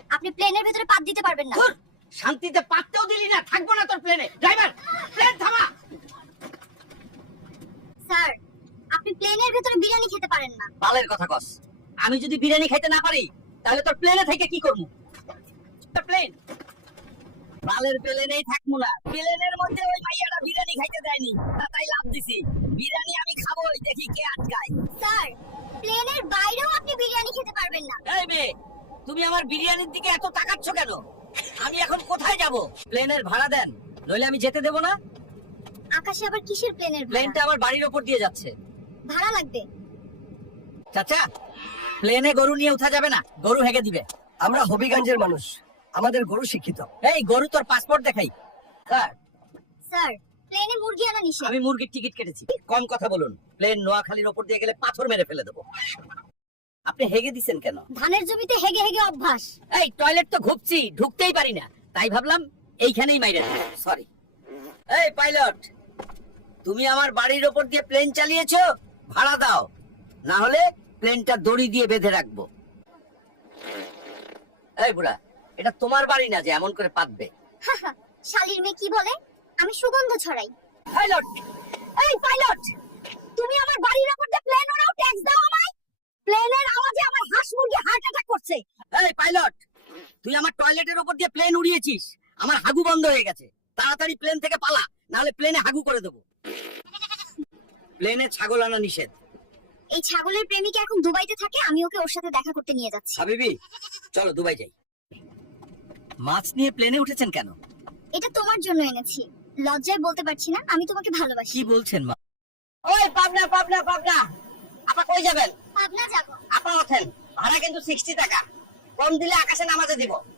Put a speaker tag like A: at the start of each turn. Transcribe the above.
A: আপনি প্লেনের ভিতরে পাত দিতে পারবেন না।
B: ধুর, শান্তিতে পাততেও দিলি না, থাকবো না তোর প্লেনে। ড্রাইভার, প্লেন থামা।
A: স্যার, আপনি প্লেনের ভিতরে বিরিয়ানি খেতে পারেন না।
B: বালের কথা কস। আমি যদি বিরিয়ানি খাইতে না পারি তাহলে তোর প্লেনে থেকে কি করব? প্লেন বালের প্লেনেই থাকবো না। প্লেনের মধ্যে ওই মাইয়াটা বিরিয়ানি খাইতে দেয়নি, তাই লাভ দিছি। বিরিয়ানি আমি খাবোই, দেখি কে আটকায়।
A: স্যার, প্লেনের বাইরেও আপনি বিরিয়ানি খেতে পারবেন না।
B: এই মেয়ে, তুমি আমার বিরিয়ানির দিকে এত তাকাচ্ছ কেন? আমি এখন কোথায় যাব? প্লেনের ভাড়া দেন, নইলে আমি যেতে দেব না।
A: আকাশে আবার কিসের প্লেনের
B: প্লেনটা আমার বাড়ির উপর দিয়ে যাচ্ছে।
A: ভাড়া লাগবে?
B: চাচা, প্লেনে গরু নিয়ে উঠা যাবে না, গরু হেগে দিবে।
C: আমরা হবিগঞ্জের মানুষ, আমাদের গরু শিক্ষিত।
B: এই গরু তোর পাসপোর্ট দেখাই। স্যার,
A: স্যার, প্লেনে মুরগি আনা নিষেধ।
B: আমি মুরগির টিকিট কেটেছি। কম কথা বলুন, প্লেন নোয়াখালীর উপর দিয়ে গেলে পাথর মেরে ফেলে দেবো। আপনি হেগে দিছেন কেন?
A: ধানের জমিতে হেগে হেগে অভ্যাস।
B: এই টয়লেট তো ঘুপছি, ঢুকতেই পারি না, তাই ভাবলাম এইখানেই মাইরে দেব। সরি। এই পাইলট, তুমি আমার বাড়ির উপর দিয়ে প্লেন চালিয়েছো, ভাড়া দাও, না হলে প্লেনটা দড়ি দিয়ে বেঁধে রাখবো। এই বুড়া, এটা তোমার বাড়ি না যে এমন করে পাতবে।
A: শালির মেয়ে কি বলে? আমি সুগন্ধ ছড়াই।
B: পাইলট,
A: এই পাইলট, তুমি আমার বাড়ির উপর দিয়ে প্লেন ওড়াও, ট্যাক্স দাও আমায়। প্লেনের আওয়াজে আমার হাঁস মুরগি হার্ট অ্যাটাক করছে।
B: এই পাইলট, তুই আমার টয়লেটের উপর দিয়ে প্লেন উড়িয়েছিস, আমার হাগু বন্ধ হয়ে গেছে। তাড়াতাড়ি প্লেন থেকে পালা, না হলে প্লেনে হাগু করে দেবো। প্লেনে ছাগল আনা নিষেধ।
A: এই ছাগলের প্রেমিকা এখন দুবাইতে থাকে, আমি ওকে ওর সাথে দেখা করতে নিয়ে যাচ্ছি।
B: হাবিবি, চলো দুবাই যাই। মাছ নিয়ে প্লেনে উঠেছেন কেন?
A: এটা তোমার জন্য এনেছি। লজ্জায় বলতে পারছি না, আমি তোমাকে ভালোবাসি।
B: কি বলছেন মা? ওই পাবনা পাবনা পাবনা, আপা কই যাবেন?
A: পাবনা যাবো।
B: আপা ওঠেন, ভাড়া কিন্তু 60 টাকা, কম দিলে আকাশে নামাজে দিব।